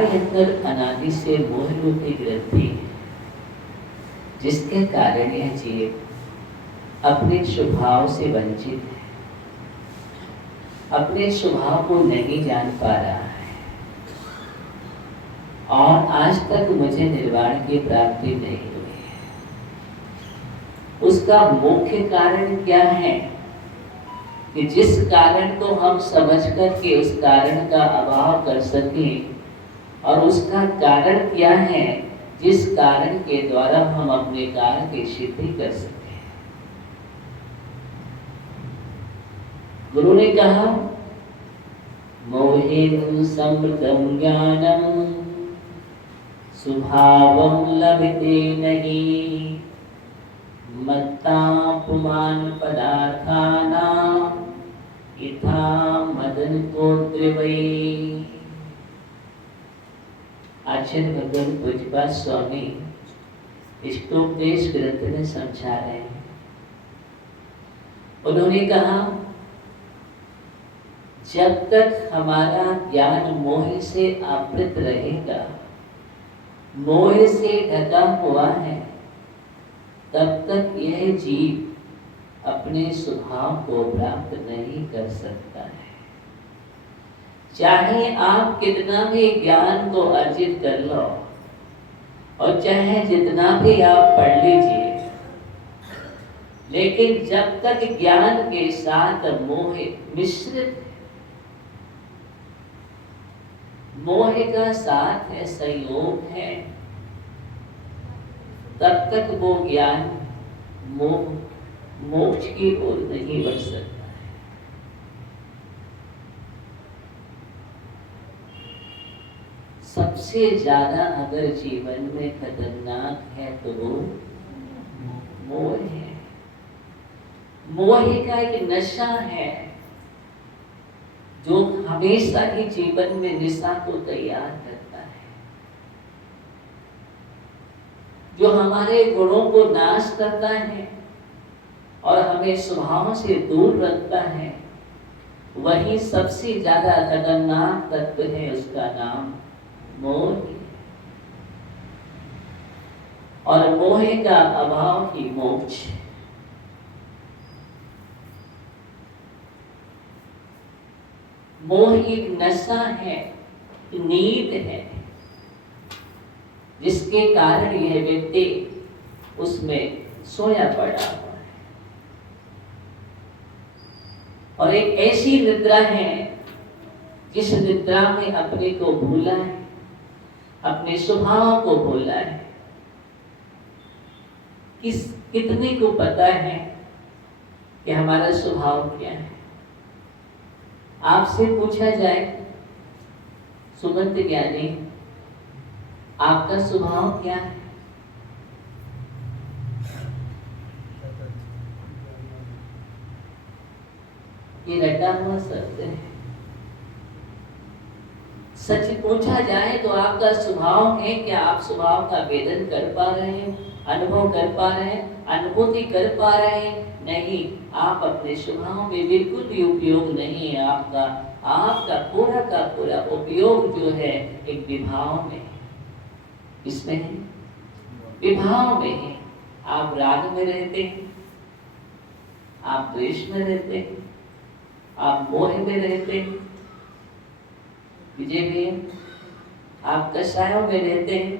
हमारे अंदर अनादि से मोह रूपी ग्रंथि है, जिसके कारण यह जीव अपने स्वभाव से वंचित है, अपने स्वभाव को नहीं जान पा रहा है और आज तक मुझे निर्वाण की प्राप्ति नहीं हुई है। उसका मुख्य कारण क्या है कि जिस कारण को हम समझ करके उस कारण का अभाव कर सके, और उसका कारण क्या है जिस कारण के द्वारा हम अपने कार्य की सिद्धि कर सके। गुरु ने कहा मोहेन समृद्धं ज्ञानम स्वभावं लभते नहीं, मत्ता पुमान पदार्थानां यथा मदन कोद्रवै। आचार्य भगवान पूज्यपाद स्वामी इष्टोपदेश ग्रंथ में समझा रहे हैं। उन्होंने कहा जब तक हमारा ज्ञान मोह से आवृत रहेगा, मोह से ढका हुआ है, तब तक यह जीव अपने स्वभाव को प्राप्त नहीं कर सकता है। चाहे आप कितना भी ज्ञान को अर्जित कर लो और चाहे जितना भी आप पढ़ लीजिए, लेकिन जब तक ज्ञान के साथ मोह मिश्रित है, मोह का साथ है, संयोग है, तब तक वो ज्ञान मोक्ष की ओर नहीं बढ़ सकता है। सबसे ज्यादा अगर जीवन में खतरनाक है तो वो मोह है। मोह का एक नशा है जो हमेशा ही जीवन में निशा को तैयार करता है, जो हमारे गुणों को नाश करता है और हमें स्वभाव से दूर रखता है। वही सबसे ज्यादा खतरनाक तत्व है, उसका नाम मोह है। और मोह का अभाव ही मोक्ष है। मोह एक नशा है, नींद है, जिसके कारण यह व्यक्ति उसमें सोया पड़ा हुआ है। और एक ऐसी निद्रा है जिस निद्रा में अपने को भूला है, अपने स्वभाव को भूला है। कितने को पता है कि हमारा स्वभाव क्या है? आपसे पूछा जाए, सुमंत ज्ञानी, आपका स्वभाव क्या है? ये रटा हुआ शब्द है। सच पूछा जाए तो आपका स्वभाव है, क्या आप स्वभाव का वेदन कर पा रहे हैं, अनुभव कर पा रहे हैं, अनुभूति कर पा रहे हैं? नहीं, आप अपने स्वभाव में बिल्कुल भी उपयोग नहीं है आपका। आपका पूरा का पूरा उपयोग जो है एक विभाव में है। इसमें है, विभाव में है। आप राग में रहते हैं, आप द्वेष में रहते हैं, आप मोह में रहते हैं। विजय भैया, आप कषायों में रहते हैं,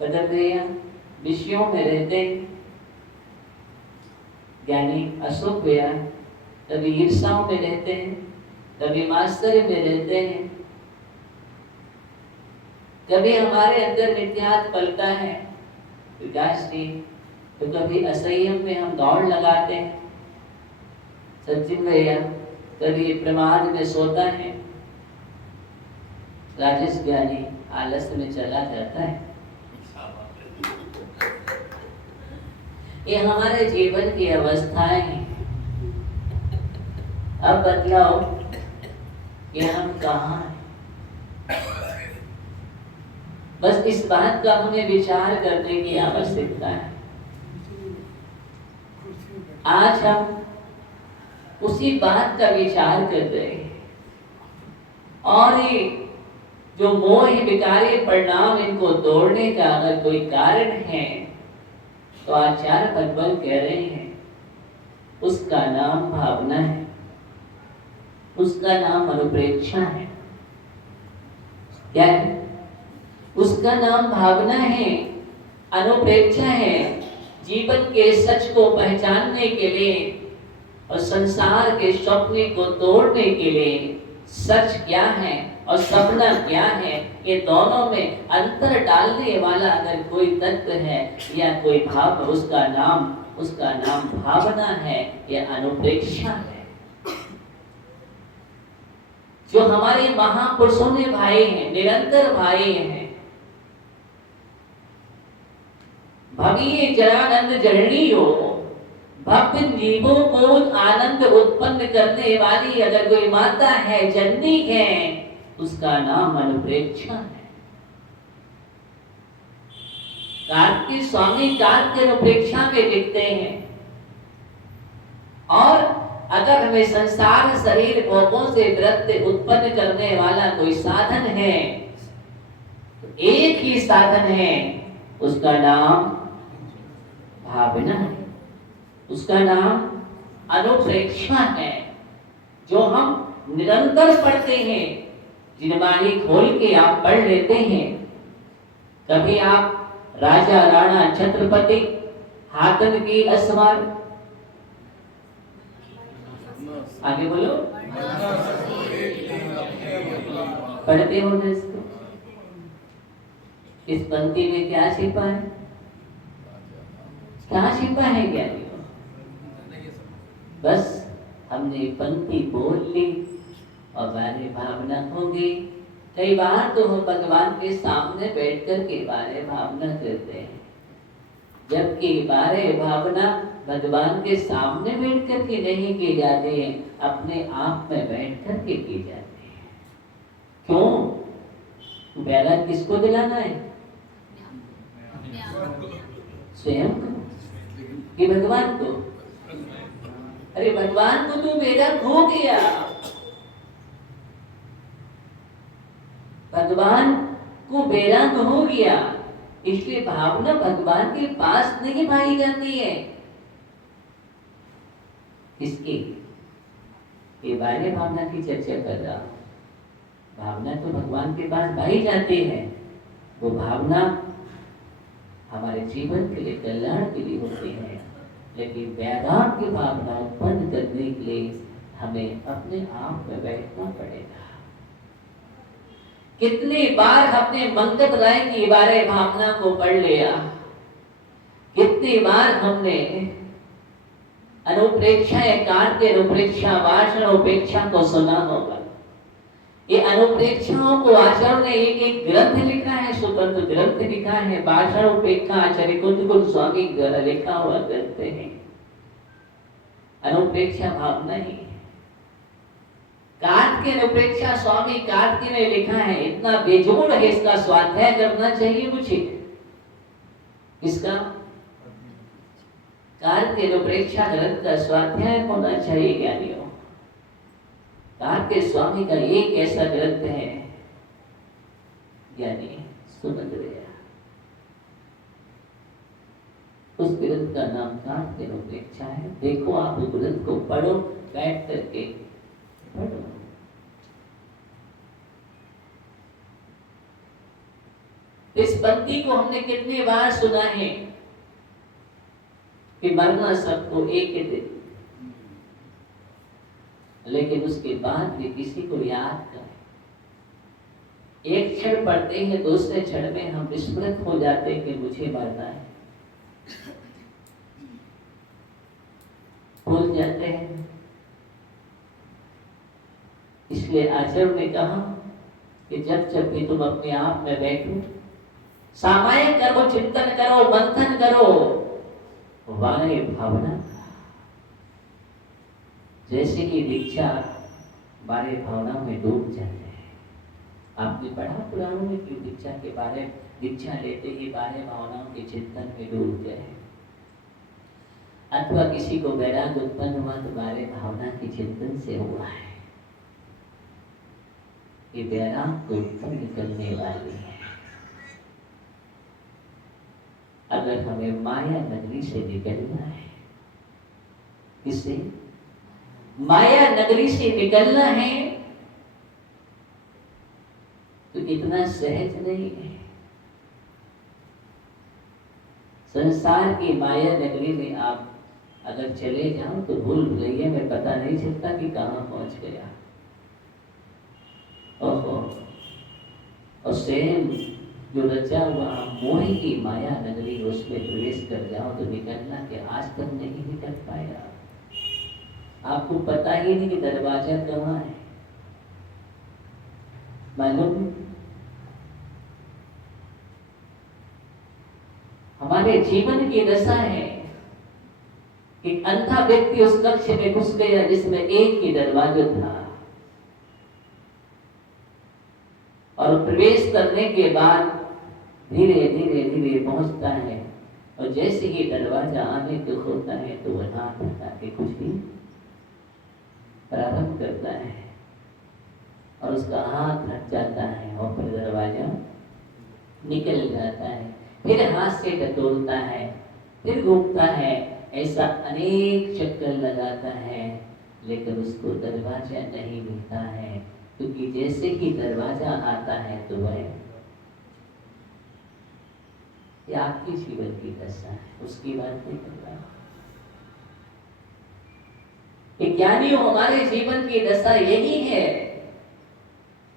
कदम भैया विषयों में रहते हैं, ज्ञानी अशोक भैया कभी ईर्षाओं में रहते हैं, कभी मात्सर्य में रहते हैं, कभी हमारे अंदर मिथ्यात्व पलता है विकास जी, तो कभी असंयम में हम दौड़ लगाते हैं। सचिन भैया कभी प्रमाद में सोता है, राजेश ज्ञानी आलस में चला जाता है। ये हमारे जीवन की अवस्थाएं हैं। अब बतलाओ कि हम कहाँ हैं? बस इस बात का हमें विचार करने की आवश्यकता है। आज हम उसी बात का विचार कर रहे हैं। और ये जो मोह विकारी परिणाम इनको तोड़ने का अगर कोई कारण है तो आचार्य भगवान कह रहे हैं उसका नाम भावना है, उसका नाम अनुप्रेक्षा है। क्या है? उसका नाम भावना है, अनुप्रेक्षा है। जीवन के सच को पहचानने के लिए और संसार के सपने को तोड़ने के लिए सच क्या है और सपना क्या है, ये दोनों में अंतर डालने वाला अगर कोई तत्व है या कोई भाव, उसका नाम भावना है या अनुप्रेक्षा है। जो हमारे महापुरुषों ने भाई हैं, निरंतर भाई हैं, भवीय जरानंद जननी हो, भक्त जीवों को आनंद उत्पन्न करने वाली अगर कोई माता है, जननी है, उसका नाम अनुप्रेक्षा है। कार्तिक स्वामी कार्तिक अनुप्रेक्षा में लिखते हैं। और अगर हमें संसार शरीर भोगों से विरक्ति उत्पन्न करने वाला कोई साधन है तो एक ही साधन है, उसका नाम भावना है, उसका नाम अनुप्रेक्षा है। जो हम निरंतर पढ़ते हैं, जिनवाणी खोल के आप पढ़ लेते हैं। कभी आप राजा राणा छत्रपति हाथन की असवार, आगे बोलो, पढ़ते हो ना इसको? इस पंक्ति में क्या छिपा है? क्या छिपा है ज्ञानियों? बस हमने पंक्ति बोल ली और बारे भावना हो गई। कई बार तो हम भगवान के सामने बैठकर के बारे भावना करते हैं, जबकि बारे भावना भगवान के सामने बैठ कर के नहीं की जाती है, अपने आप में बैठ कर के की जाती है। क्यों? वैराग किसको दिलाना है? स्वयं को कि भगवान को? अरे भगवान को तू वैराग हो गया, भगवान को वैराग हो गया, इसलिए भावना भगवान के पास नहीं पाई जाती है। किसकी? ये बारे भावना की चर्चा कर रहा हूं। भावना तो भगवान के पास पाई जाती है, वो भावना हमारे जीवन के लिए, कल्याण के लिए होती है। लेकिन वैराग की भावना उत्पन्न करने के लिए हमें अपने आप में बैठना पड़ेगा। कितनी बार हमने मंगत राय की बारे भावना को पढ़ लिया, कितनी बार हमने अनुप्रेक्षा, कार्य अनुप्रेक्षा, वासना उपेक्षा को सुना होगा। ये अनुप्रेक्षाओं को आचार्य ने एक ग्रंथ लिखा है, स्वतंत्र ग्रंथ लिखा है। वासना उपेक्षा आचार्य कुंज स्वामी द्वारा लिखा हुआ ग्रंथ है। अनुप्रेक्षा भावना ही है। कार्तिक अनुप्रेक्षा स्वामी कार्तिक ने लिखा है, इतना बेजोड़ है, इसका स्वाध्याय करना चाहिए मुझे। इसका कार्तिक अनुप्रेक्षा ग्रंथ का स्वाध्याय होना चाहिए ज्ञानियों। कार्तिक स्वामी का एक ऐसा ग्रंथ है ज्ञानी सुनंदरिया, उस ग्रंथ का नाम कार्तिक अनुप्रेक्षा है। देखो आप उस ग्रंथ को पढ़ो, बैठ करके पढ़ो। इस पंक्ति को हमने कितनी बार सुना है कि मरना सबको एक ही दिन, लेकिन उसके बाद भी किसी को याद करें। एक क्षण पढ़ते हैं, दूसरे क्षण में हम विस्मृत हो जाते हैं कि मुझे मरना है, भूल जाते हैं। इसलिए आचार्य ने कहा कि जब भी तुम अपने आप में बैठो, सामायिक करो, चिंतन करो, मंथन करो, वाणी भावना। जैसे कि दीक्षा बारे भावना में डूब जाते हैं। आपने पढ़ा पुराणों में कि दीक्षा के बारे, दीक्षा लेते ही बारे भावनाओं के चिंतन में डूब गए, अथवा किसी को वैराग उत्पन्न हुआ तो बारे भावना के चिंतन से हुआ है। ये बैराग को निकलने वाली है। अगर हमें माया नगरी से निकलना है, किससे? माया नगरी से निकलना है, तो इतना सहज नहीं है। संसार की माया नगरी में आप अगर चले जाओ तो भूल भुलैया में पता नहीं चलता कि कहां पहुंच गया। ओहो, और सेम जो रचा हुआ मोह की माया नगरी, उसमें प्रवेश कर जाओ तो निकलना कि आज तक नहीं निकल पाया। आपको पता ही नहीं कि दरवाजा कहाँ है। मालूम हमारे जीवन की दशा है कि अंधा व्यक्ति उस कक्ष में घुस गया जिसमें एक ही दरवाजा था, और प्रवेश करने के बाद धीरे धीरे धीरे पहुंचता है, और जैसे ही दरवाजा आने को होता है तो वह हाथ हटा के कुछ भी प्रारंभ करता है, और उसका हाथ हट जाता है और फिर दरवाजा निकल जाता है। फिर हाथ से टटोलता है, फिर घूमता है, ऐसा अनेक चक्कर लगाता है, लेकिन उसको दरवाजा नहीं मिलता है, क्योंकि जैसे ही दरवाजा आता है तो वह आपकी जीवन की दशा है, उसकी बात नहीं कर रहा। ज्ञानियों, हमारे जीवन की दशा यही है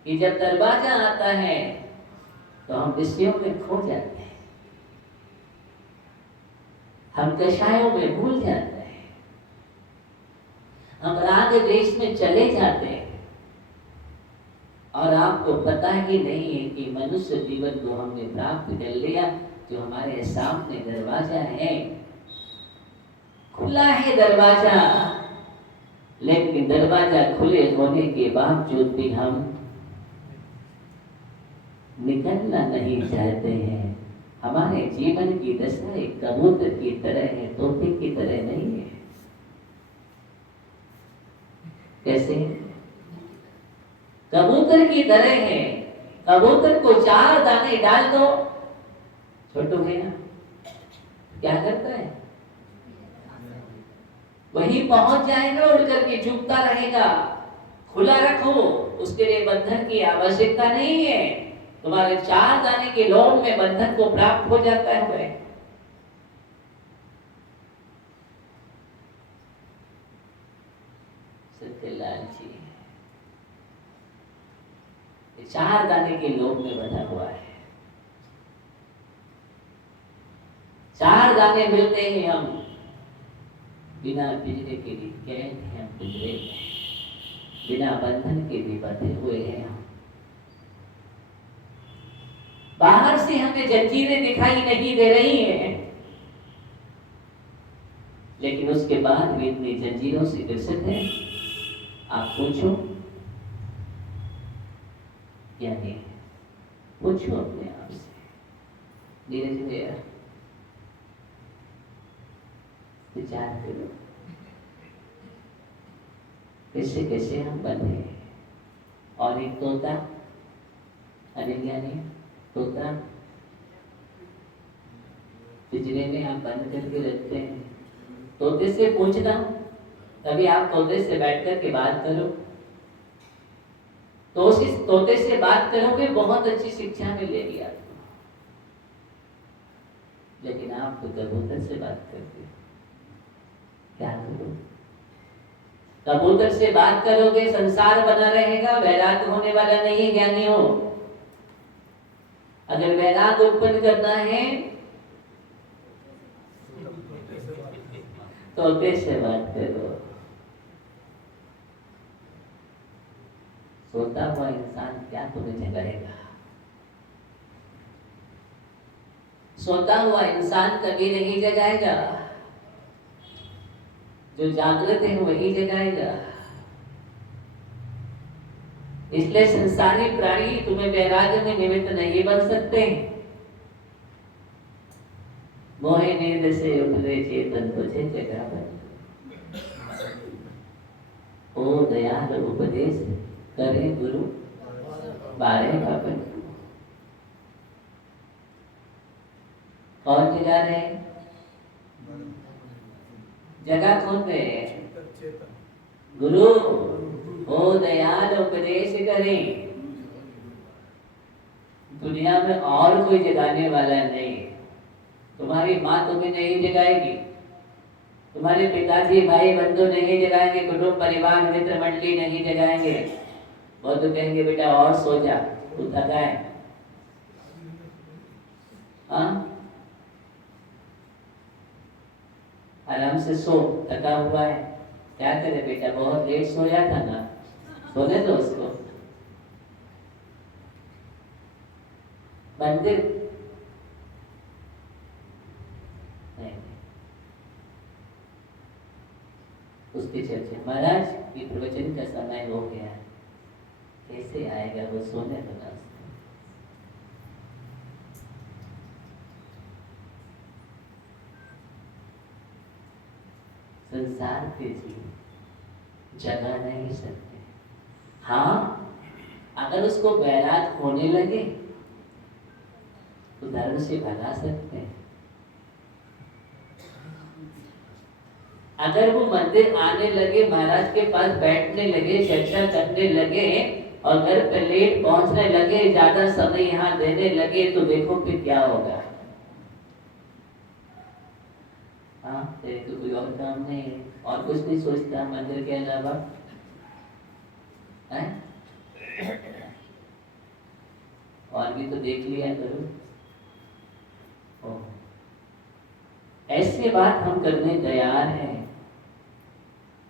कि जब दरवाजा आता है तो हम विषयों में खो जाते हैं, हम कषायों में भूल जाते हैं, हम राग देश में चले जाते हैं, और आपको पता ही नहीं है कि मनुष्य जीवन को हमने प्राप्त कर लिया। जो हमारे सामने दरवाजा है, खुला है दरवाजा, लेकिन दरवाजा खुले होने के बावजूद भी हम निकलना नहीं चाहते हैं। हमारे जीवन की दशा एक कबूतर की तरह है, तोते की तरह नहीं है। कैसे? कबूतर की तरह है। कबूतर को 4 दाने डाल दो, छोटू भैया क्या करता है? वहीं पहुंच जाएगा, उड़ करके चुपता रहेगा। खुला रखो, उसके लिए बंधन की आवश्यकता नहीं है। तुम्हारे 4 दाने के लोभ में बंधन को प्राप्त हो जाता है। सत्यलाल जी 4 दाने के लोभ में बंधा हुआ है। 4 दाने मिलते ही हम बिना पिंजरे के भी कैद हैं, हम पिंजरे में, बिना बंधन के भी बंधे हुए हैं हम। बाहर से हमें जंजीरें दिखाई नहीं दे रही हैं, लेकिन उसके बाद भी इतनी जंजीरों से ग्रसित है। आप पूछो क्या नहीं, पूछो अपने आप से। धीरे धीरे विचार करो, कैसे कैसे हम बंधे। और एक तोता, अनिज्ञानी तोता पिंजरे में आप बंद करके रखते हैं। तोते से पूछना, कभी आप तोते से बैठ कर के बात करो, तो उस तोते से बात करोगे, बहुत अच्छी शिक्षा मिलेगी आपको। लेकिन आप तो कबूतर से बात करते हो, क्या करो? कबूतर से बात करोगे, संसार बना रहेगा, वैराग्य होने वाला नहीं है। ज्ञानी हो, अगर वैराग्य उत्पन्न करना है तोते से बात करो। सोता हुआ इंसान क्या तुम्हें जगाएगा? सोता हुआ इंसान कभी नहीं जगाएगा, जो जागृत है वही जगाएगा। इसलिए संसारी प्राणी तुम्हें वैराग्य में निमित्त नहीं बन सकते। मोहे नींद से उठे चेतन तुझे जगावे, ओ दयाल उपदेश करे गुरु 12 बाबा कौन जगा रहे हैं? जगह कौन रहे हैं? गुरु ओ दयाल उपदेश करें। दुनिया में और कोई जगाने वाला नहीं। तुम्हारी माँ तुम्हें नहीं जगाएगी, तुम्हारे पिताजी भाई बंधु नहीं जगाएंगे, कुटुंब परिवार मित्र मंडली नहीं जगाएंगे। वो तो कहेंगे बेटा और सो जा, तू थका है। हाँ आराम से सो, थका हुआ है, क्या करे बेटा, बहुत लेट सोया था ना, सोने दो उसको। मंदिर नहीं, उसके चर्चे महाराज ये प्रवचन का समय हो गया, कैसे आएगा वो, सोने दो ना। संसार के जीव जगा नहीं सकते। हाँ अगर उसको बैराग होने लगे तो धर्म से भगा सकते हैं। अगर वो मंदिर आने लगे, महाराज के पास बैठने लगे, चर्चा करने लगे और घर पे लेट पहुंचने लगे, ज्यादा समय यहाँ देने लगे, तो देखो फिर क्या होगा। हाँ तेरे को कोई और काम नहीं है, और कुछ नहीं सोचता मंदिर के अलावा है? और भी तो देख लिया करो। ऐसे बात हम करने तैयार हैं,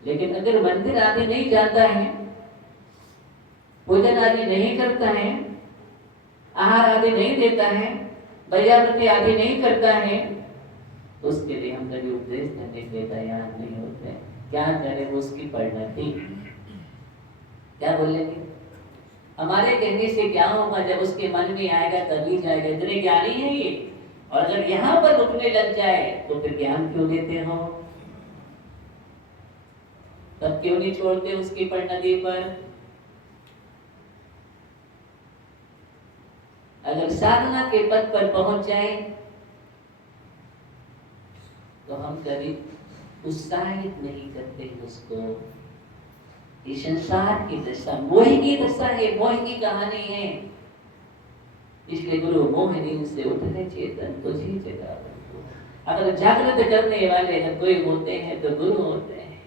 लेकिन अगर मंदिर आदि नहीं जाता है, भोजन आदि नहीं करता है, आहार आदि नहीं देता है, वैयावृत्ति आदि नहीं करता है, तो उसके लिए हम कभी उपदेश करने के लिए तैयार नहीं होते। क्या करें वो उसकी परिणति, क्या बोलेंगे? हमारे कहने से क्या होगा, जब उसके मन में आएगा तभी जाएगा। इतने ज्ञानी है ये, और अगर यहाँ पर रुकने लग जाए तो फिर ज्ञान क्यों देते हो? तब क्यों नहीं छोड़ते उसकी परिणति पर? अगर साधना के पद पर पहुंच जाए तो हम कभी उत्साहित नहीं करते उसको। ये संसार की दशा मोहिनी दशा है, मोहिनी कहानी है। इसलिए गुरु मोहिनी से उठने चेतन तुझी जगा। अगर जागृत करने वाले अगर कोई होते हैं तो गुरु होते हैं।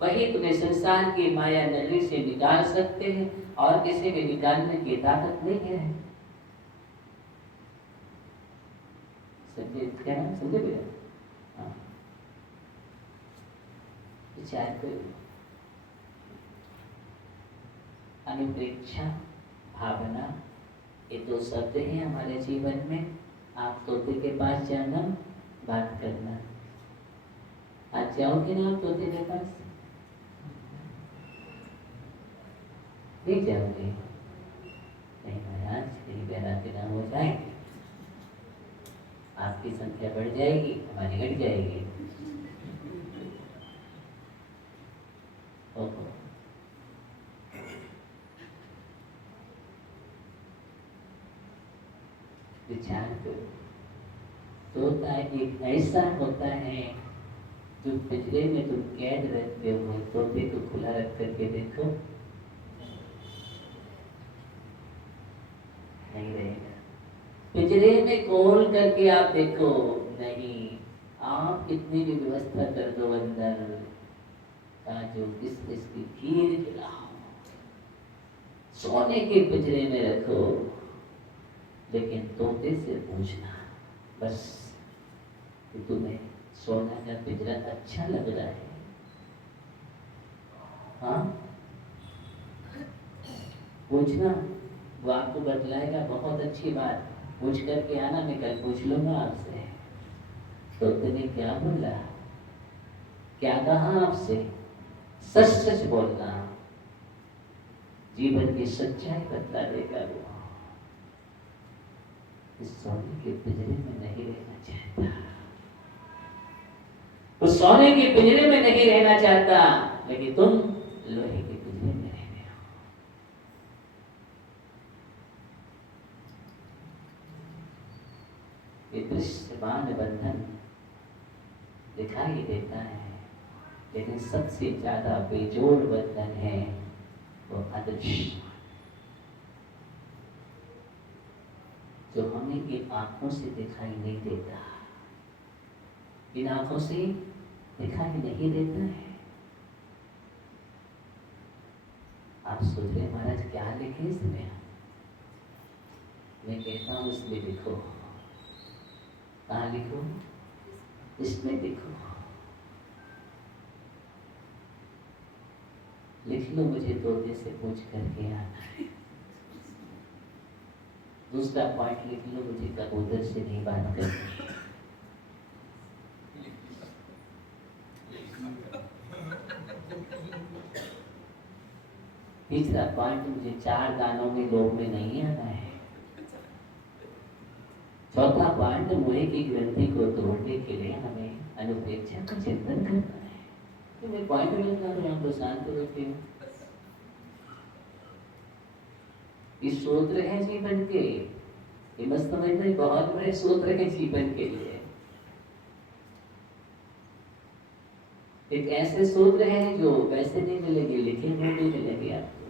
वही तुम्हें संसार की माया नगरी से निकाल सकते हैं, और किसी भी निकालने की ताकत नहीं है। क्या नाम समझे भैया? हाँ विचार करो। अनुप्रेक्षा भावना, ये दो शब्द हैं हमारे जीवन में। आप तोते के पास जाना, बात करना। आज जाओगे ना आप तोते के पास? नहीं जाओगे? नहीं महाराज, कहीं बहरा के ना हो जाए, आपकी संख्या बढ़ जाएगी, हमारी घट जाएगी। ओहो विचार करो। तोता एक ऐसा होता है जो पिंजरे में तुम कैद रखते हो, तोते को खुला रख करके देखो, नहीं रहेगा। पिंजरे में खोल करके आप देखो, नहीं। आप कितनी भी व्यवस्था कर दो, अंदर काजू किसमिस की खीर खिलाओ, सोने के पिंजरे में रखो, लेकिन तोते से पूछना बस कि तुम्हें सोना का पिंजरा अच्छा लग रहा है? हाँ पूछना, वो आपको बतलाएगा। बहुत अच्छी बात, पूछ करके आना, मैं कल पूछ लूंगा आपसे तोते ने क्या बोला, क्या कहा आपसे। सच सच बोलना, जीवन की सच्चाई बतला देगा वो। इस सोने के पिंजरे में नहीं रहना चाहता, उस सोने के पिंजरे में नहीं रहना चाहता, लेकिन तुम लोहे के पिंजरे में रह रहे हो। ये दृश्यमान बंधन दिखाई देता है, लेकिन सबसे ज्यादा बेजोड़ बंधन है वो अदृश्य, जो हमें इन आंखों से दिखाई नहीं देता। इन आंखों से दिखाई नहीं देता है। आप सोच रहे महाराज क्या लिखे इसमें? मैं कहता हूं इसमें लिखो। कहाँ लिखो? इसमें लिखो। लिख लो, मुझे तोते से पूछ करके आना है। दूसरा पॉइंट लिख लो, मुझे कबूतर से नहीं बात करनी। तीसरा पॉइंट, मुझे 4 गानों में लोभ में नहीं आना है। चौथा पॉइंट, मुझे की ग्रंथि को तोड़ने के लिए हमें अनुपेक्षा का चिंतन करना है। तो मैं पॉइंट में बता रहा हूँ, तो शांत बैठे हो। इस सूत्र है जीवन के, ये मत समझना बहुत बड़े सूत्र है जीवन के लिए। एक ऐसे सूत्र हैं जो वैसे नहीं मिलेंगे, लिखे हुए नहीं मिलेंगे आपको।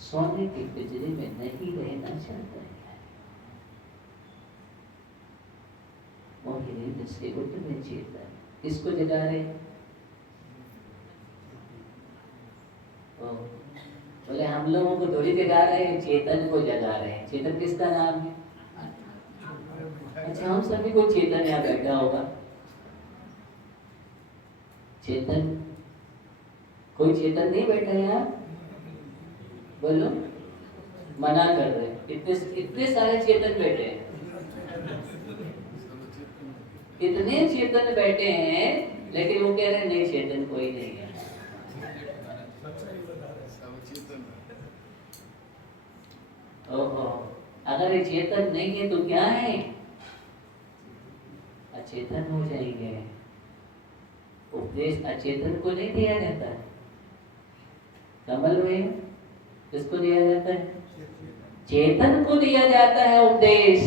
सोने की पिंजरे में नहीं रहना चाहता है, मोहिनी से उठ में चेतन किसको जगा रहे? बोले हम लोगों को थोड़ी जगा रहे हैं, चेतन को जगा रहे हैं। चेतन किसका नाम है? अच्छा, हम सभी को चेतन यहाँ बैठा होगा। चेतन, कोई चेतन नहीं बैठा यहाँ? बोलो, मना कर रहे। इतने सारे चेतन बैठे हैं, इतने चेतन बैठे हैं, लेकिन वो कह रहे हैं नहीं, चेतन कोई नहीं है। ओहो, अगर ये चेतन नहीं है तो क्या है? अचेतन हो जाएंगे। उपदेश अचेतन को नहीं दिया जाता है। कमल में किसको दिया जाता है? चेतन को दिया जाता है उपदेश,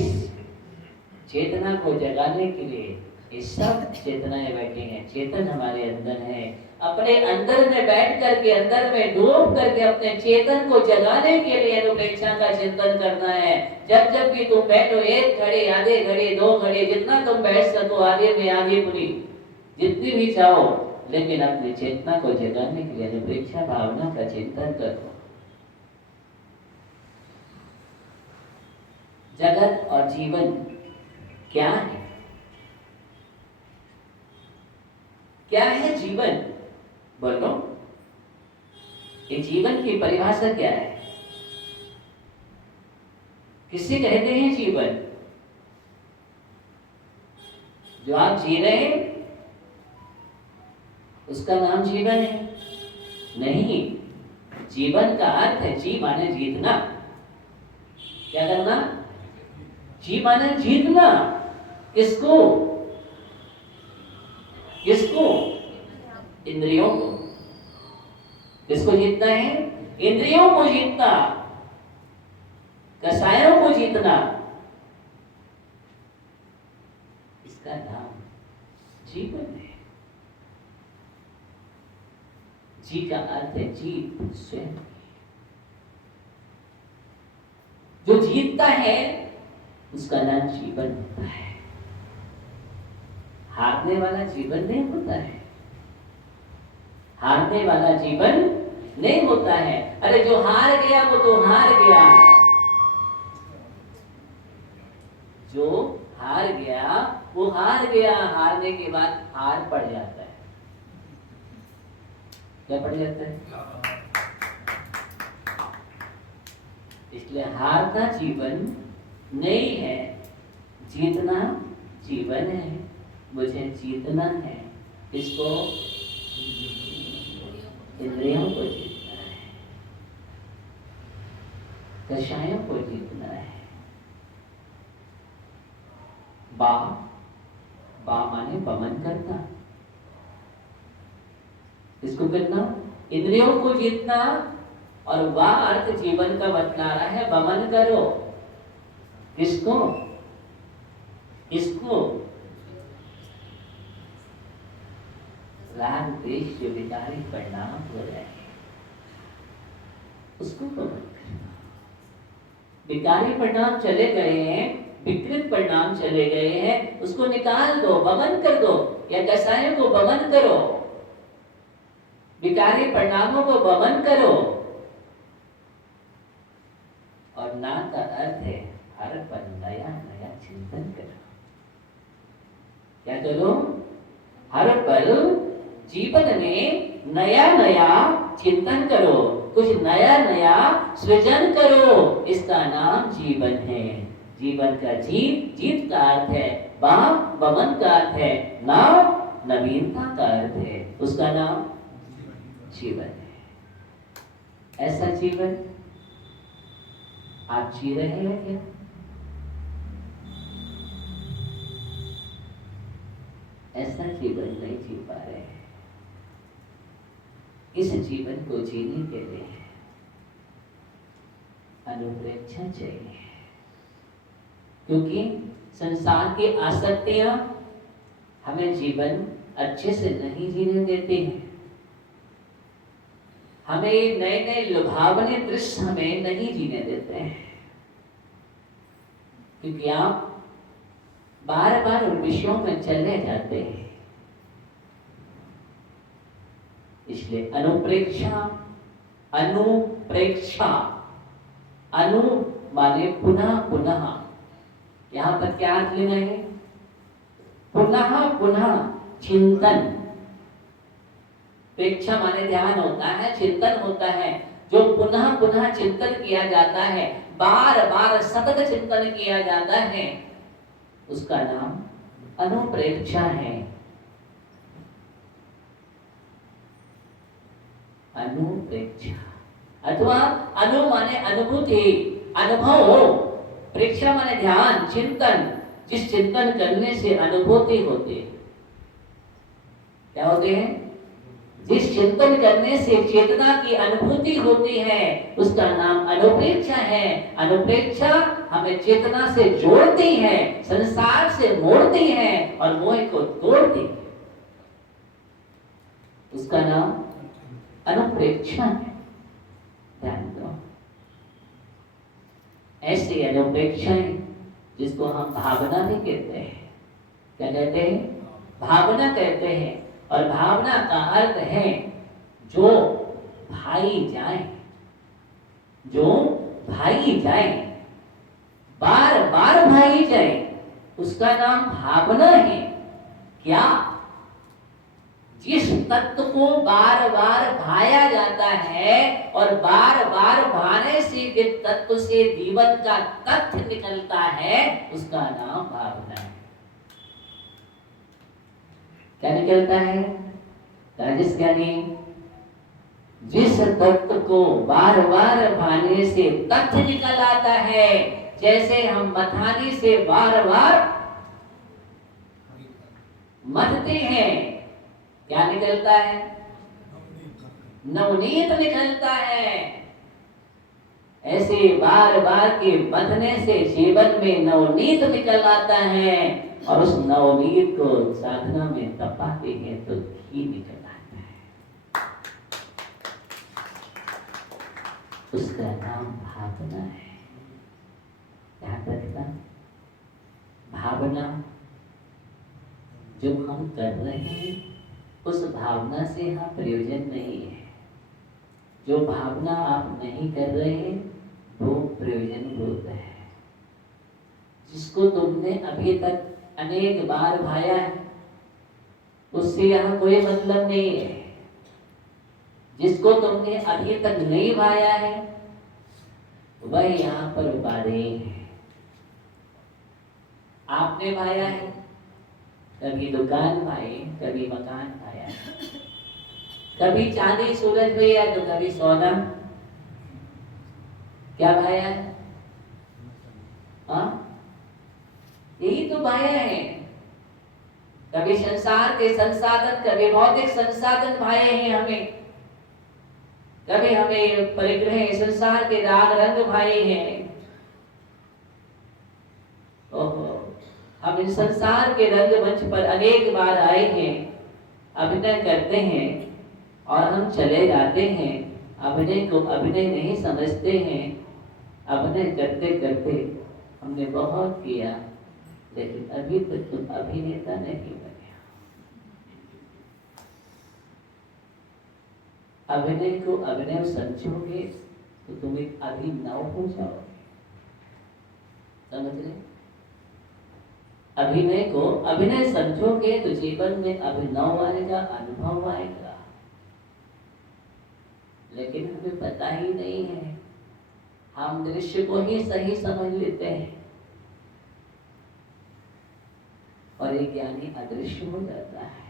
चेतना को जगाने के लिए। ये सब चेतनाएं बैठी हैं, चेतन हमारे अंदर है। अपने अंदर में बैठ करके, अंदर में डूब करके अपने चेतन को जगाने के लिए अनुप्रेक्षा का चिंतन करना है। जब जब भी तुम बैठो, 1 घड़ी, आधे घड़ी, 2 घड़ी, जितना तुम बैठ सको, आधे में आधी पूरी, जितनी भी चाहो, लेकिन अपनी चेतना को जगाने के लिए अनुप्रेक्षा भावना का चिंतन करो। जगत और जीवन क्या है? क्या है जीवन? बोलो, ये जीवन की परिभाषा क्या है? किसे कहते हैं जीवन? जो आप जी रहे हैं उसका नाम जीवन है? नहीं, जीवन का अर्थ है जी माने जीतना। क्या करना? जी माने जीतना। किसको? किसको? इंद्रियों को। किसको जीतना है? इंद्रियों को जीतना, कसायों को जीतना। इसका नाम जीवन है। जी का अर्थ है जीत, स्वयं। जो जीतता है उसका नाम जीवन होता है। हारने वाला जीवन नहीं होता है। हारने वाला जीवन नहीं होता है। अरे जो हार गया वो तो हार गया। जो हार गया वो हार गया। हारने के बाद हार पड़ जाता है। क्या पड़ जाता है? इसलिए हारना जीवन नहीं है, जीतना जीवन है। मुझे जीतना है। इसको इंद्रियों को जीतना है, कषायों को जीतना है। बा माने बमन करना, इसको करना। इंद्रियों को जीतना और वह अर्थ जीवन का बतला रहा है, वमन करो। किसको? किसको? राग द्वेष जो विकारी परिणाम हो रहे हैं उसको वमन करना। विकारी परिणाम चले गए हैं, विकृत परिणाम चले गए हैं, उसको निकाल दो, वमन कर दो, या कसायों को वमन करो, विकारी परिणामों को वमन करो। और ना का अर्थ है हर पल नया नया चिंतन करो। क्या करो? हर पल जीवन में नया नया चिंतन करो, कुछ नया नया सृजन करो। इसका नाम जीवन है। जीवन का जीत का अर्थ है, वमन का अर्थ है, नवीनता का अर्थ है, उसका नाम जीवन है। ऐसा जीवन आप जी रहे हैं क्या? ऐसा जीवन नहीं जी पा रहे हैं। इस जीवन को जीने के लिए अनुप्रेक्षा चाहिए, क्योंकि संसार की आसक्तियां हमें जीवन अच्छे से नहीं जीने देती हैं। हमें नए नए लुभावने दृश्य हमें नहीं जीने देते हैं, क्योंकि आप बार बार उन विषयों में चले जाते हैं। इसलिए अनुप्रेक्षा, अनुप्रेक्षा, अनु माने पुनः पुनः, यहां पर क्या अर्थ लेना है? पुनः पुनः चिंतन। प्रेक्षा माने ध्यान होता है, चिंतन होता है, जो पुनः पुनः चिंतन किया जाता है, बार बार सतत चिंतन किया जाता है, उसका नाम अनुप्रेक्षा है। अनुप्रेक्षा अथवा अनु माने अनुभूति, अनुभव हो, प्रेक्षा माने ध्यान, चिंतन, जिस चिंतन करने से अनुभूति होती है। क्या होते हैं? जिस चिंतन करने से चेतना की अनुभूति होती है, उसका नाम अनुप्रेक्षा है। अनुप्रेक्षा हमें चेतना से जोड़ती है, संसार से मोड़ती है और मोह को तोड़ती है, उसका नाम अनुप्रेक्षा है। ध्यान दो। ऐसी अनुप्रेक्षाएं जिसको हम भावना भी कहते हैं। क्या कहते हैं? भावना कहते हैं। और भावना का अर्थ है जो भाई जाए, जो भाई जाए, बार बार भाई जाए, उसका नाम भावना है। क्या? जिस तत्व को बार बार भाया जाता है और बार बार भाने से जिस तत्व से जीवन का तथ्य निकलता है, उसका नाम भावना है। क्या निकलता है? यानी जिस तत्व को बार बार भाने से तथ्य निकल आता है, जैसे हम मथानी से बार बार मथते हैं, क्या निकलता है? नवनीत निकलता है। ऐसे बार बार के मथने से जीवन में नवनीत निकल आता है और उस नवनीत को साधना में तपाते हैं तो घी निकल आता है। उसका नाम भावना है। ध्यान रखना, भावना जो हम कर रहे हैं उस भावना से यहाँ प्रयोजन नहीं है। जो भावना आप नहीं कर रहे हैं वो प्रयोजन होता है। जिसको तुमने अभी तक अनेक बार भाया है उससे यहाँ कोई मतलब नहीं है। जिसको तुमने अभी तक नहीं भाया है वह यहाँ पर उपादेय है। आपने भाया है, कभी दुकान भाई, कभी मकान भाया, कभी चांदी सूरज हुई है तो कभी सोना। क्या भाया है? हाँ, यही तो भाया है। कभी संसार के संसाधन, कभी भौतिक संसाधन भाए हैं हमें, कभी हमें परिग्रह संसार के राग रंग भाई हैं। ओहो, हम इस संसार के रंगमंच पर अनेक बार आए हैं, अभिनय करते हैं और हम चले जाते हैं। अभिनय को अभिनय नहीं समझते हैं। अभिनय करते करते हमने बहुत किया, लेकिन अभी तक तुम अभिनेता नहीं बने। अभिनय को अभिनय समझोगे तो तुम एक अभिनव हो जाओगे। समझ रहे? अभिनय को अभिनय समझोगे तो जीवन में अभिनव आएगा, अनुभव आएगा। लेकिन हमें पता ही नहीं है, हम दृश्य को ही सही समझ लेते हैं और एक ज्ञानी अदृश्य हो जाता है।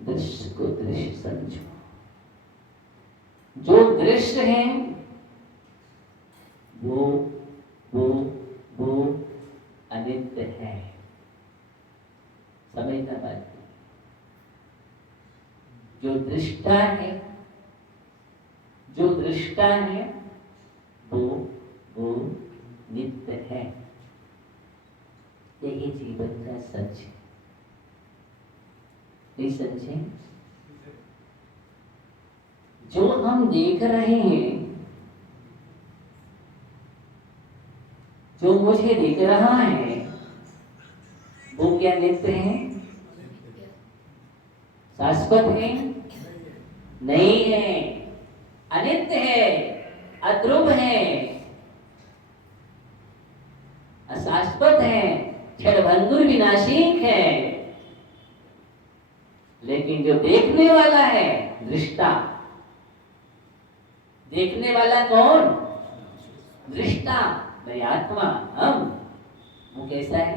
दृश्य को दृश्य समझो। जो दृश्य है वो अनित्य है। समझना बात। जो दृष्टा है वो नित्य है। यही जीवन का सच है। नहीं समझे? जो हम देख रहे हैं, जो मुझे दिख रहा है, वो क्या नित्य है? शाश्वत है? नहीं है, अनित्य है, अध्रुव है, अशाश्वत है, क्षणभंगुर विनाशिक है। लेकिन जो देखने वाला है, दृष्टा। देखने वाला कौन? दृष्टा, मेरी आत्मा, हम। वो कैसा है?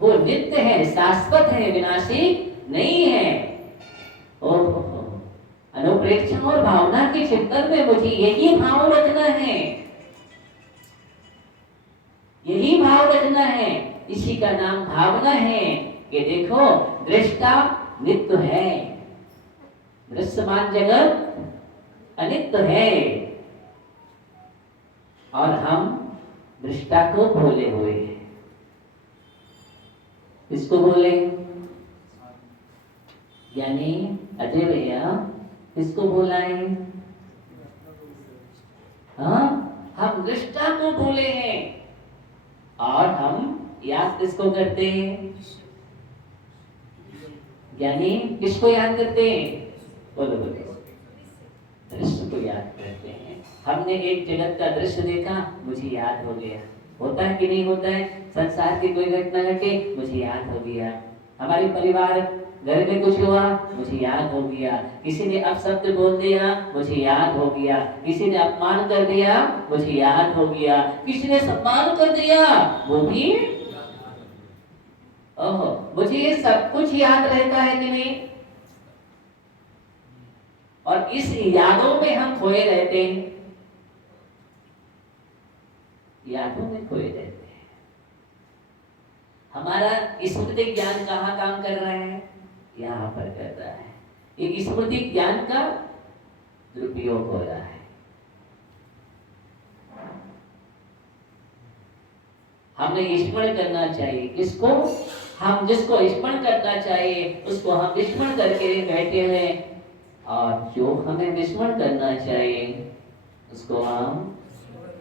वो नित्य है, शाश्वत है, विनाशी नहीं है। ओहो, अनुप्रेक्षा और भावना के चिंतन में मुझे यही भाव रखना है, यही भाव रखना है। इसी का नाम भावना है कि देखो, दृष्टा नित्य है, दृश्यमान जगत अनित्य है और हम दृष्टा को भूले हुए हैं। किसको बोले? यानी अजय भैया किसको बोला है? हाँ, हम दृष्टा को भूले हैं और हम याद किसको करते हैं? यानी किसको याद करते हैं? बोलो बोलो। दृश्य को याद करते हैं। हमने एक जगत का दृश्य देखा, मुझे याद हो गया। होता है कि नहीं होता है? संसार की कोई घटना घटे, मुझे याद हो गया। हमारे परिवार घर में कुछ हुआ, मुझे याद हो गया। किसी ने अपशब्द बोल दिया, मुझे याद हो गया। किसी ने अपमान कर दिया, मुझे याद हो गया। किसी ने सम्मान कर दिया, वो भी ओहो, मुझे ये सब कुछ याद रहता है कि नहीं? और इस यादों में हम खोए रहते हैं, यादों में खोए रहते हैं। हमारा स्मृति ज्ञान कहाँ काम कर रहा है? यहाँ पर कर रहा है। एक स्मृति ज्ञान का दुरुपयोग हो रहा है। हमने स्मरण करना चाहिए। किसको? हम जिसको स्मरण करना चाहिए उसको हम विस्मरण करके बैठे हैं, और जो हमें विस्मरण करना चाहिए उसको हम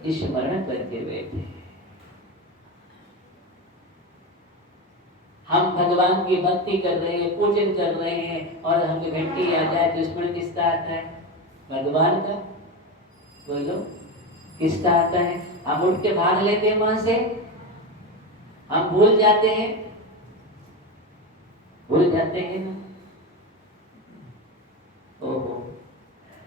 स्मरण करके बैठे हैं। हम भगवान की भक्ति कर रहे हैं, पूजन कर रहे हैं, और हमें घंटी आ जाए तो स्मरण किसका आता है? भगवान का। बोलो, किसका आता है? हम उठ के भाग लेते हैं वहां से, हम भूल जाते हैं, भूल जाते हैं ना। ओहो,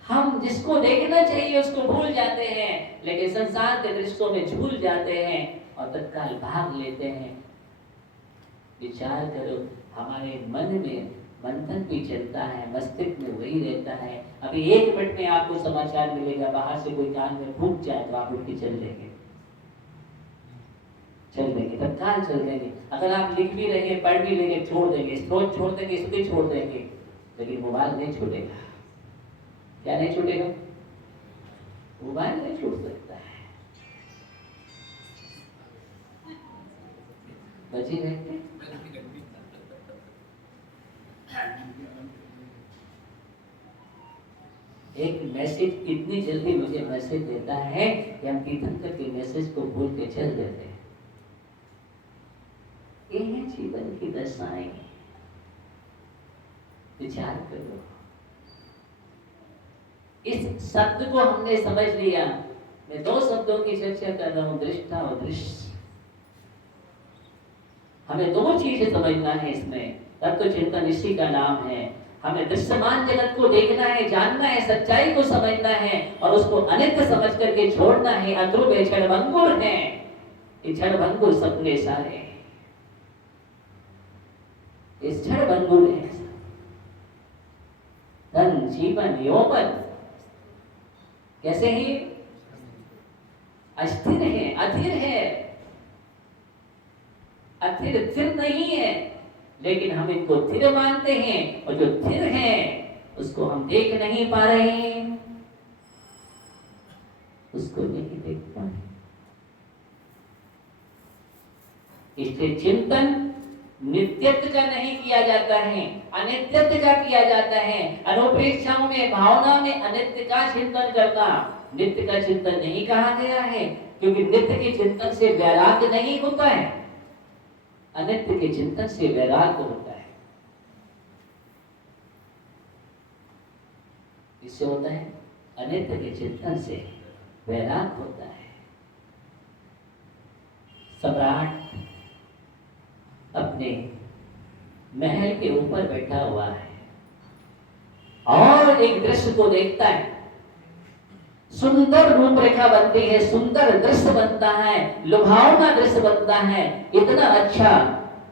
हम जिसको देखना चाहिए उसको भूल जाते हैं, लेकिन संसार के दृश्यों में झूल जाते हैं और तत्काल भाग लेते हैं। विचार करो, हमारे मन में मंथन भी चलता है, मस्तिष्क में वही रहता है। अभी 1 मिनट में आपको समाचार मिलेगा, बाहर से कोई कान में फूंक जाए तो आप उठ के चल देंगे, चल देंगे। तब तत्काल चल देंगे। अगर आप लिख भी लेंगे, पढ़ भी लेंगे, छोड़ देंगे, स्रोत छोड़ देंगे, स्तुति छोड़ देंगे, लेकिन मोबाइल नहीं छूटेगा। क्या नहीं छूटेगा? मोबाइल नहीं छूट सकता है, बची रहते। एक मैसेज इतनी जल्दी मुझे मैसेज देता है कि हम तीर्थंकर के मैसेज को भूल के चल देते हैं। ये है जीवन की दशाएं। विचार करो, इस शब्द को हमने समझ लिया। मैं दो शब्दों की चर्चा कर रहा हूं, दृष्टा और दृश्य। हमें दो चीजें समझना है इसमें। तत्व चिंतन इसी का नाम है। हमें दृश्यमान जगत को देखना है, जानना है, सच्चाई को समझना है और उसको अनित्य समझ करके छोड़ना है। अध्रुव है, क्षणभंगुर है, ये क्षणभंगुर सपने सारे, इस क्षणभंगुर है। धन जीवन यौवन कैसे ही अस्थिर है, अधीर है। अथिर स्थिर नहीं है, लेकिन हम इनको स्थिर मानते हैं और जो स्थिर है उसको हम देख नहीं पा रहे हैं, उसको नहीं देख पा रहे। इसलिए चिंतन नित्यत्व का नहीं किया जाता है, अनित्यत्व का किया जाता है। अनुप्रेक्षाओं में, भावना में अनित्य का चिंतन करना, नित्य का चिंतन नहीं कहा गया है, क्योंकि नित्य के चिंतन से वैराग्य नहीं होता है, अनित्य के चिंतन से वैराग्य होता है। इससे होता है अनित्य के चिंतन से वैराग्य होता है। सम्राट अपने महल के ऊपर बैठा हुआ है और एक दृश्य को देखता है। सुंदर रूपरेखा बनती है, सुंदर दृश्य बनता है, लुभावना दृश्य बनता है। इतना अच्छा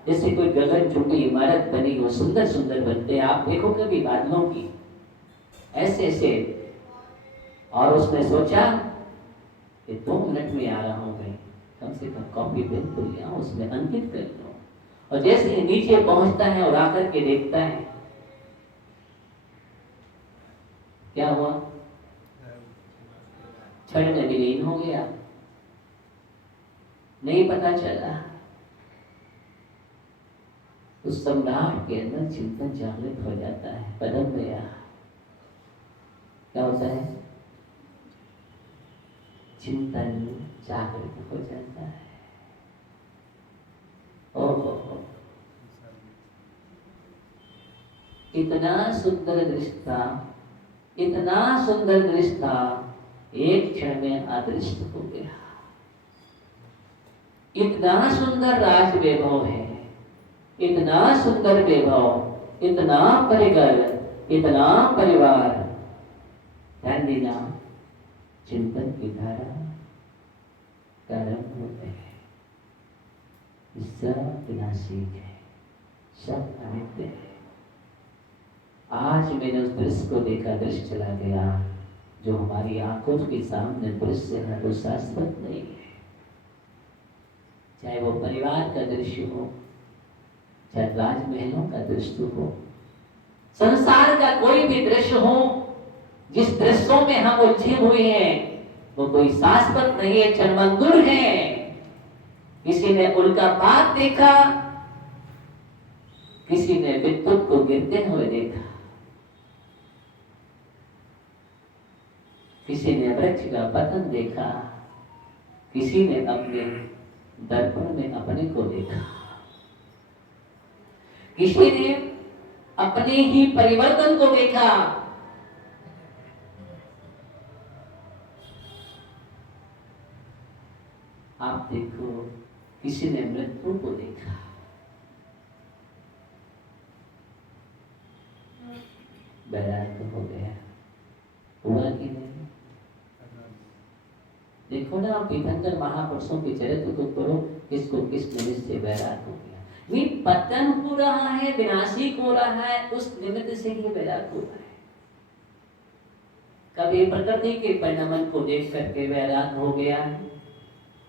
जैसे कोई गगन चुंबी इमारत बनी हो, सुंदर सुंदर बनते हैं। आप देखो कभी बादलों की ऐसे ऐसे। और उसने सोचा कि 2 मिनट में आ रहा हूं, मैं कम से कम कॉपी पेन तो लिया, उसमें अंकित कर लो। और जैसे ही नीचे पहुंचता है और आकर के देखता है, क्या हुआ? क्षण में विलीन हो गया, नहीं पता चला। उस सम्राट के अंदर चिंतन जागृत हो जाता है, पदम गया। क्या होता है? चिंतन जागृत हो जाता है। ओहो, इतना सुंदर दृश्य था, इतना सुंदर दृश्य था, एक क्षण में अदृश्य हो गया। इतना सुंदर राज वैभव है, इतना सुंदर वैभव, इतना परिगर, इतना परिवार। ध्यान देना, चिंतन की धारा कर्म होते हैं, सब विनाशिक है, सब अनित्य है। आज मैंने उस दृश्य को देखा, दृश्य चला गया। जो हमारी आंखों के सामने दृश्य है वो शाश्वत नहीं है। चाहे वो परिवार का दृश्य हो, चाहे राजमहलों का दृश्य हो, संसार का कोई भी दृश्य हो, जिस दृश्यों में हम उलझे हुए हैं वो कोई शाश्वत नहीं है, क्षणभंगुर है। किसी ने उल्का पात देखा, किसी ने विद्युत को गिरते हुए देखा, किसी ने वृक्ष का पतन देखा, किसी ने अपने दर्पण में अपने को देखा, किसी ने अपने ही परिवर्तन को देखा। आप देखो, किसी ने मृत्यु को देखा। वैराग्य हो गया, हुआ कि नहीं? देखो ना, आप तीर्थंकर महापुरुषों के चरित्र को करो, किसको किस निमित्त से वैराग्य हो गया। ये पतन हो रहा है, विनाशिक हो रहा है, उस निमित्त से ही वैराग्य हो रहा है। कभी प्रकृति के परिणमन को देख करके वैराग्य हो गया,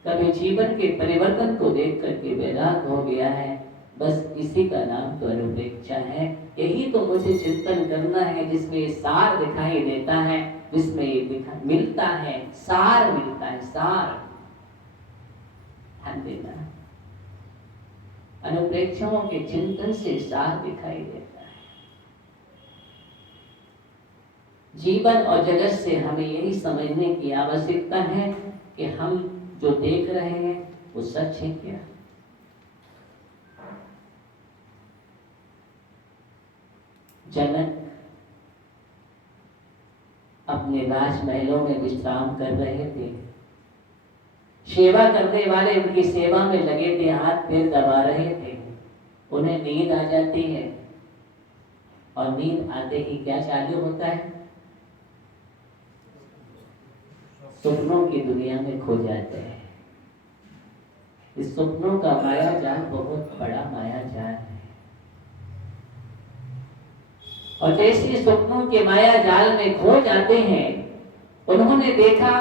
कभी जीवन के परिवर्तन को देख करके वैराग हो गया है। बस इसी का नाम तो अनुप्रेक्षा है। यही तो मुझे चिंतन करना है जिसमें ये सार दिखाई देता है, जिसमें ये मिलता है, सार मिलता है, सार। ध्यान देना, अनुप्रेक्षाओं के चिंतन से सार दिखाई देता है। जीवन और जगत से हमें यही समझने की आवश्यकता है कि हम जो देख रहे हैं वो सच है क्या। जनक अपने राजमहलों में विश्राम कर रहे थे। सेवा करने वाले उनकी सेवा में लगे थे, हाथ पैर दबा रहे थे। उन्हें नींद आ जाती है और नींद आते ही क्या चालू होता है, सपनों की दुनिया में खो जाते हैं। इस सपनों का माया जाल बहुत बड़ा माया जाल है। और जैसे सपनों के माया जाल में खो जाते हैं, उन्होंने देखा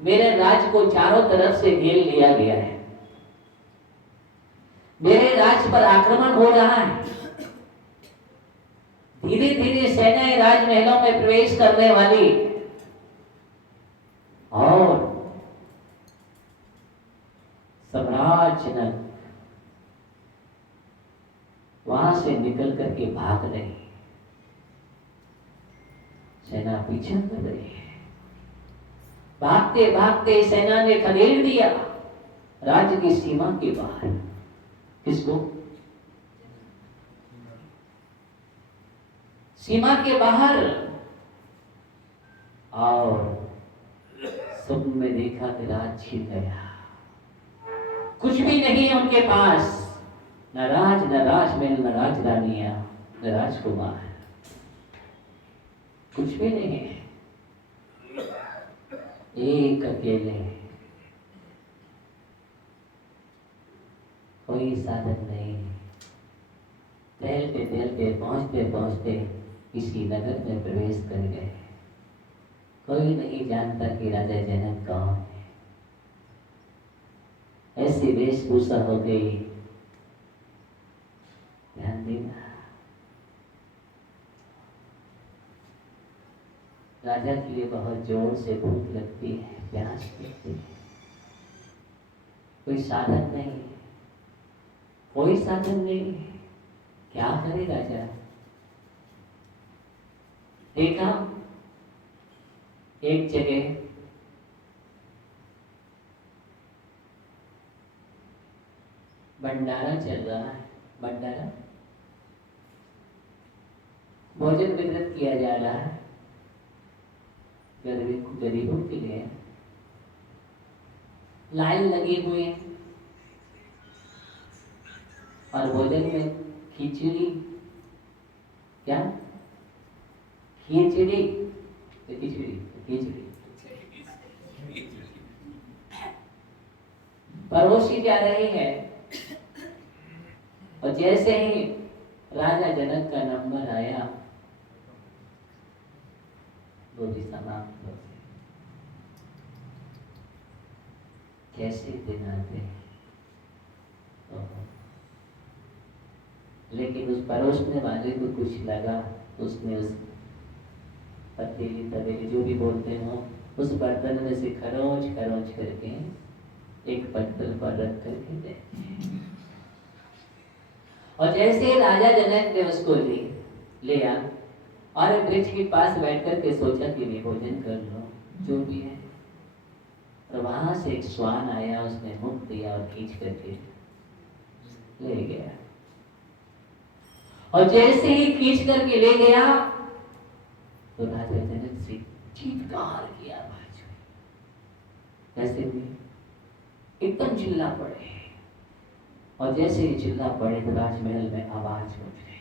मेरे राज्य को चारों तरफ से घेर लिया गया है, मेरे राज्य पर आक्रमण हो रहा है। धीरे धीरे सेनाएं राजमहलों में प्रवेश करने वाली और सम्राट जनक वहां से निकल करके भाग रही, सेना पीछे कर रही है। भागते भागते सेना ने खदेड़ दिया राज्य की सीमा के बाहर। किसको? सीमा के बाहर। और स्वप्न में देखा कि राज छिन गया, कुछ भी नहीं है उनके पास, न राज, न राजमहल, न राजरानियां, न राजकुमार, कुछ भी नहीं है। एक अकेले, कोई साधन नहीं। टहलते टहलते पहुंचते पहुंचते किसी नगर में प्रवेश कर गए। कोई नहीं जानता कि राजा जनक कौन है। ऐसी वेशभूषा हो गई। ध्यान देना, राजा के लिए बहुत जोर से भूख लगती है, प्यास लगती है, कोई साधन नहीं, कोई साधन नहीं। क्या करे राजा? देखा एक जगह भंडारा चल रहा है, भंडारा, भोजन वितरित किया जा रहा है गरीबों के लिए। लाइन लगी हुई है और भोजन में खिचड़ी, क्या खिचड़ी, खिचड़ी खिचड़ी परोसी जा रही है। और जैसे ही राजा जनक का नंबर आया, बोली समाप्त हो गई। कैसे दिन आते हैं। लेकिन उस परोसने वाले को कुछ लगा, उसने उस पतीली तवेली जो भी बोलते हो, उस बर्तन में से खरोच खरोच करके एक पत्तल पर रख करके दे। और जैसे राजा जनक ने उसको लिया और वृक्ष के पास बैठ करके सोचा कि मैं भोजन कर लूं, जो भी है। और वहां से एक श्वान आया, उसने मुख दिया और खींच करके ले गया। और जैसे ही खींच करके ले गया तो राजा जनक से चीत्कार किया, आवाज हुई। ऐसे में एकदम चिल्ला पड़े। और जैसे ही चिल्ला पड़े तो राजमहल में आवाज उठ गई।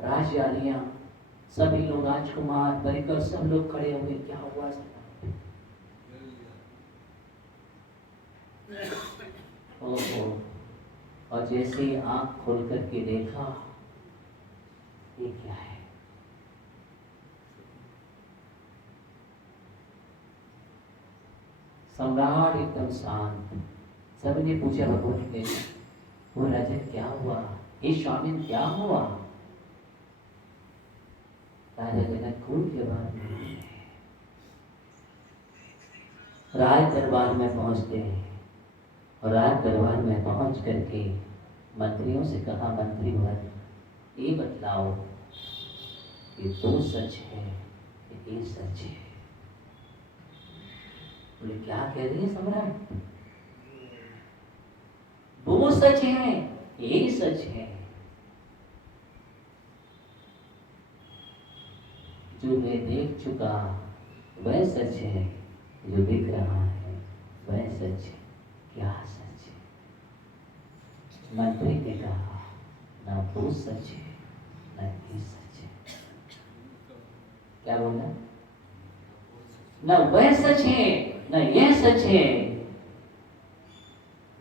राजरानियां, सभी लोग, राजकुमार, परिकर, सब लोग खड़े हो गए। क्या हुआ? ओहो। और जैसे ही आंख खोल करके देखा, ये क्या है? सम्राट एकदम शांत। सबने पूछा भगवान ने, वो राजन क्या हुआ, हे स्वामी क्या हुआ? राजा जनक कोई जवाब नहीं दिए। राज दरबार में पहुंचते हैं और राज दरबार में पहुंच करके मंत्रियों से कहा, मंत्रीवर ये बतलाओ, ये दो सच है, ये सच है। बोले क्या कह रही है सम्राट? दो सच है, ये सच है। जो मैं देख चुका वह सच है, जो दिख रहा है वह सच है। क्या सच है? मंत्री ने कहा, ना वो सच है ना ये सच है। क्या बोला? ना वह सच है ना यह सच है,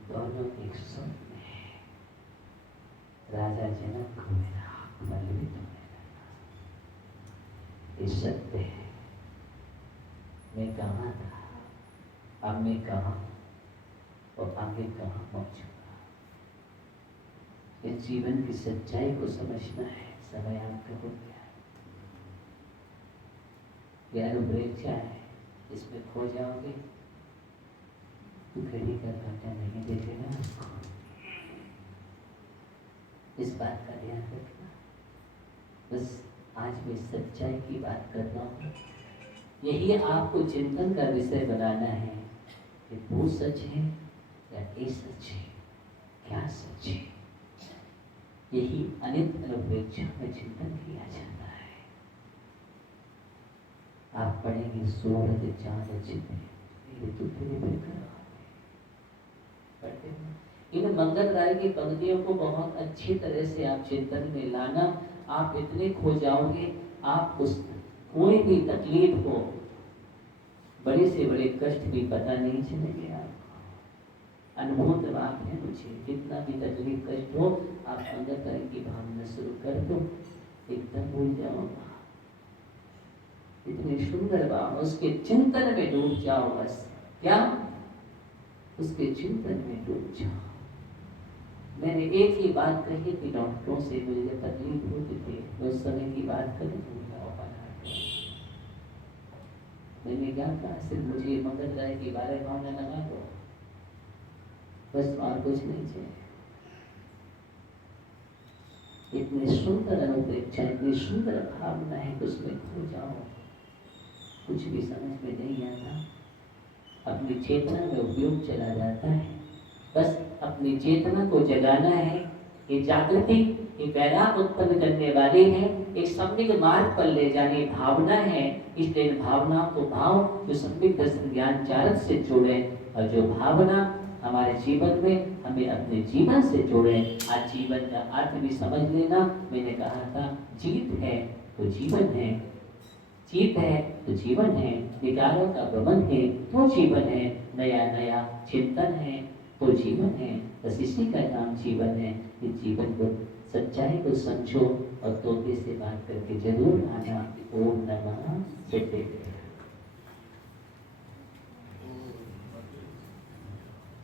दोनों एक सुन में। राजा जनक को मेरा मंत्री तो ये सत्य है। मैं कहाँ था, अब मैं कहाँ और आगे कहाँ पहुंचूंगा। इस जीवन की सच्चाई को समझना है। समय आपका हो गया है। यह अनुप्रेक्षा है, इसमें खो जाओगे तो घड़ी का कांटा नहीं देखेगा आपको। इस बात का ध्यान रखना। बस आज मैं सच्चाई की बात कर रहा हूँ। यही आपको चिंतन का विषय बनाना है कि वो सच है या ये सच है, क्या सच है। यही अनित्य अनुप्रेक्षा में चिंतन किया जाता है। आप पढ़ेंगे सूरज चांद चिन्ह मेरे तो तेरे बिखरा पढ़ते हैं। इन मंगल राय की पंक्तियों को बहुत अच्छी तरह से आप चिंतन में लाना। आप इतने खो जाओगे, आप उस कोई भी तकलीफ हो, बड़े से बड़े कष्ट भी पता नहीं चलेंगे आपको। अनुभूत बात है मुझे, कितना भी तकलीफ कष्ट हो, आप मंगल राय की भावना शुरू कर दो, एकदम भूल जाओगा। इतनी सुंदर बात, उसके चिंतन में डूब जाओ। बस क्या, उसके चिंतन में डूब जाओ। मैंने एक ही बात कही थी डॉक्टरों से, मुझे जब तकलीफ होती थी, मैं उस समय की बात करी थी। मैंने क्या कहा, सिर्फ मुझे मंगल राय के बारे में भावना लगा दो, बस और कुछ नहीं चाहिए। इतनी सुंदर अनुप्रेक्षा, इतनी सुंदर भावना है कि उसमें खो जाओ। कुछ भी समझ में नहीं आता, अपनी चेतना में उपयोग चला जाता है। बस अपनी चेतना को जगाना है। ये जागृति, ये वैराग उत्पन्न करने वाली है, एक सम्यक मार्ग पर ले जाने भावना है। इसलिए भावना को भाव जो सम्यक दर्शन ज्ञान चारक से जोड़े, और जो भावना हमारे जीवन में हमें अपने जीवन से जोड़े। आज जीवन का अर्थ भी समझ लेना। मैंने कहा था, जीत है तो जीवन है, जीत है तो जीवन है, विकारों का भ्रमण है तो जीवन है, नया नया चिंतन है तो जीवन है। बस इसी का नाम जीवन है। इस जीवन को, सच्चाई को समझो और तोते से बात करके जरूर आना। ओम नमः शिवाय।